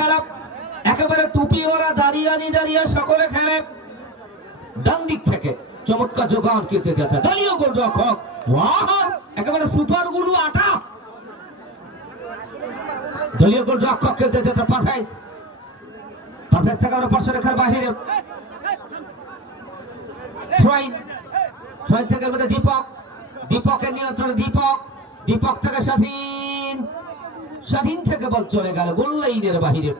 খেলা একেবারে টুপি ওরা দাঁড়িয়ে সকলে খেলে ডান দিক থেকে চমৎকার যোগান করতে যাচ্ছে দলীয় গোলরক্ষক একেবারে সুপার গুলু আটা দলীয় গোলরক্ষক খেলতে যাচ্ছে পারভেজ থেকে ওরা পার্শ্ব রেখার বাহিরে ছয় থেকে মধ্যে দীপকের নিয়ন্ত্রণে দীপক থেকে স্বাধীন থেকে বল চলে গেল গোল লাইনের বাহিরে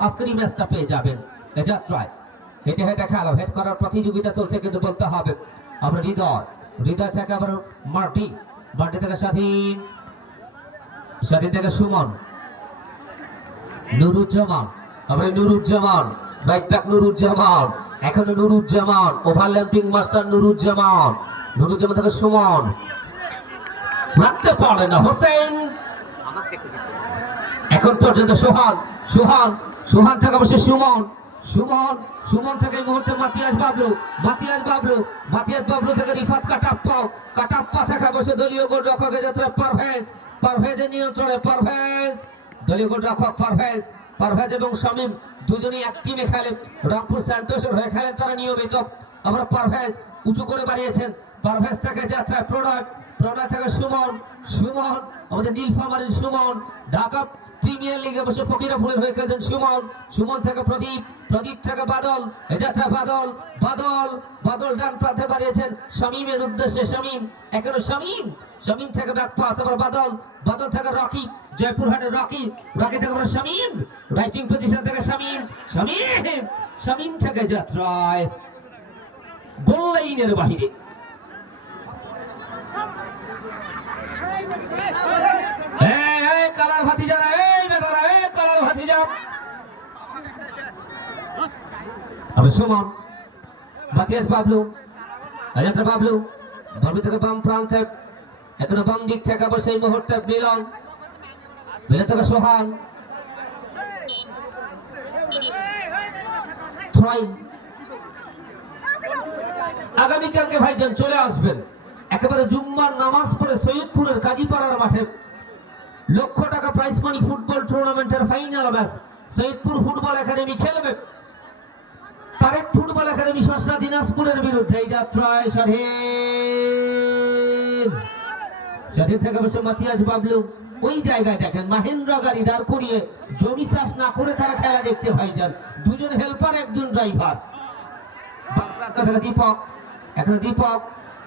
আজকের ম্যাচটা পেয়ে যাবেন যাত্রায় হেঁটে খেলা হেড করার প্রতিযোগিতা চলছে কিন্তু বলতে হবে আমরা হৃদয় থেকে আবার মার্টি থেকে স্বাধীন থেকে সুমন নুরুজ্জামান আমরা নুরুজ্জামান রাইট ব্যাক নুরুজ্জামান এখনো নুরুজ্জামান ওভারল্যাপিং মাস্টার নুরুজ্জামান থেকে সুমন মারতে পারে না হোসেন এখন পর্যন্ত সোহান থেকে বসে সুমন থেকে এই মুহূর্তে মাতিয়াস বাবলু থেকে রিফাত কাটাপ্পা থেকে বসে দলীয় গোলরক্ষকের যাত্রা পারভেজের নিয়ন্ত্রণে দলীয় গোলরক্ষক পারভেজ এবং শামীম দুজনেই এক টিমে খেলে রংপুর স্যান্টোসের হয়ে খেলেন তারা নিয়মিত আমরা পারভেজ উঁচু করে বাড়িয়েছেন পারভেজ থেকে যাত্রা প্রণয় থেকে সুমন আমাদের নীলফামারীর সুমন ঢাকা প্রিমিয়ার লিগে বসে ফকিরা ফুলের হয়ে খেলছেন সুমন থেকে প্রদীপ থেকে বাদল যাত্রা বাদল ডান প্রান্তে বাড়িয়েছেন শামীমের উদ্দেশ্যে এখনো শামীম থেকে ব্যাক পাস আবার বাদল থেকে রকি জয়পুরহাটের রকি থেকে আবার শামীম রাইটিং পজিশন থেকে শামীম থেকে যাত্রায় গোল লাইনের বাহিরে কালার ভাতিজা আমি সুমন মাতিয়াস বাবলু ধর্মী থেকে বাম প্রান্তে এখনো বাম দিক থেকে আবার সেই মুহূর্তে মিলন থেকে সোহান আগামীকালকে ভাইজান চলে আসবেন একেবারে জুম্মার নামাজ পড়ে সৈয়দপুরের কাজীপাড়ার মাঠে লক্ষ টাকা প্রাইজ মানি ফুটবল টুর্নামেন্টের final match Saidpur football academy খেলবে তারেক ফুটবল একাডেমি সসরা দিনাজপুরের বিরুদ্ধে এই যাত্রায় স্বাধীন থেকে বসে মাতিয়াস বাবলু ওই জায়গায় দেখেন মাহেন্দ্র গাড়ি দাঁড় করিয়ে জমি চাষ না করে তারা খেলা দেখতে ভাইজান দুজন হেল্পার একজন ড্রাইভার দীপক এখন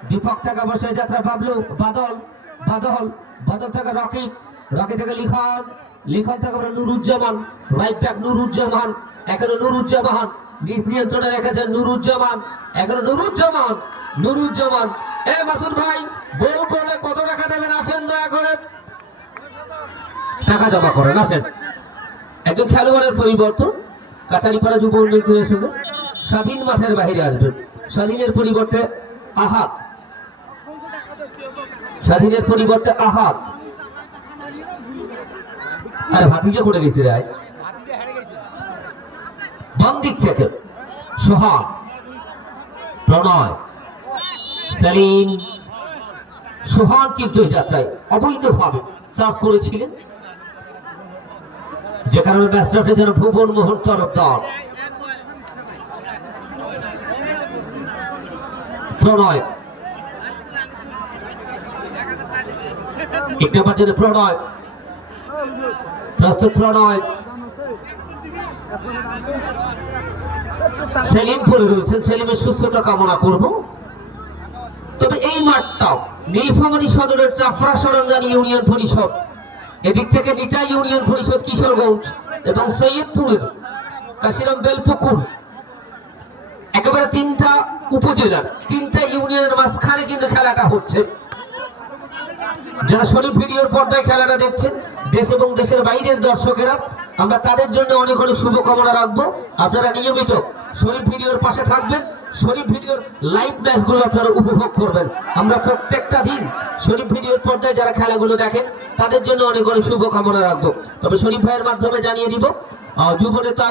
দীপক থেকে বসে যাত্রা বাবলু বাদল থেকে রকি থেকে লিখন থেকে নুরুজ্জামান রাইট ব্যাক নুরুজ্জামান এখনো নুরুজ্জামান নিজ নিয়ন্ত্রণে রেখেছেন নুরুজ্জামান এখনো নুরুজ্জামান মাসুদ ভাই গোল করলে কত টাকা দেবেন আসেন দয়া করে টাকা জমা করেন আসেন একজন খেলোয়াড়ের পরিবর্তন কাছারিপাড়া যুব উন্নয়ন কমিশন স্বাধীন মাঠের বাইরে আসবেন স্বাধীনের পরিবর্তে আহাত আরে ভাতিজা করে গেছে রে বাম দিক থেকে সোহান প্রণয় সেলিম সোহান কিন্তু যাত্রায় অবৈধভাবে চাষ করেছিলেন যে কারণে ম্যাচটা যেন ভুবন মোহন তরফদার প্রণয় এক নম্বর জন্য প্রণয় প্রস্তুত প্রণয় সেলিম পরে রয়েছেন সেলিমের সুস্থতা কামনা করব তবে এই মাঠটাও নীলফামারী সদরের চাপড়া সরঞ্জানি ইউনিয়ন পরিষদ এদিক থেকে নিটা ইউনিয়ন পরিষদ কিশোরগঞ্জ এবং সৈয়দপুরের কাশিরাম বেলপুকুর একেবারে তিনটা উপজেলার তিনটা ইউনিয়নের মাঝখানে কিন্তু খেলাটা হচ্ছে যারা শরীফ ভিডিওর পর্দায় খেলাটা দেখছেন দেশ এবং দেশের বাইরের দর্শকেরা আমরা তাদের জন্য অনেক শুভকামনা রাখবো আপনারা নিয়মিত শরীফ ভিডিওর পাশে থাকবেন শরীফ ভিডিওর লাইভ ম্যাচগুলো আপনারা উপভোগ করবেন আমরা প্রত্যেকটা দিন শরীফ ভিডিওর পর্দায় যারা খেলাগুলো দেখেন তাদের জন্য অনেক শুভকামনা রাখবো তবে শরীফ ভাইয়ের মাধ্যমে জানিয়ে দিব যুব নেতা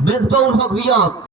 মেজবাউল হক রিয়াদ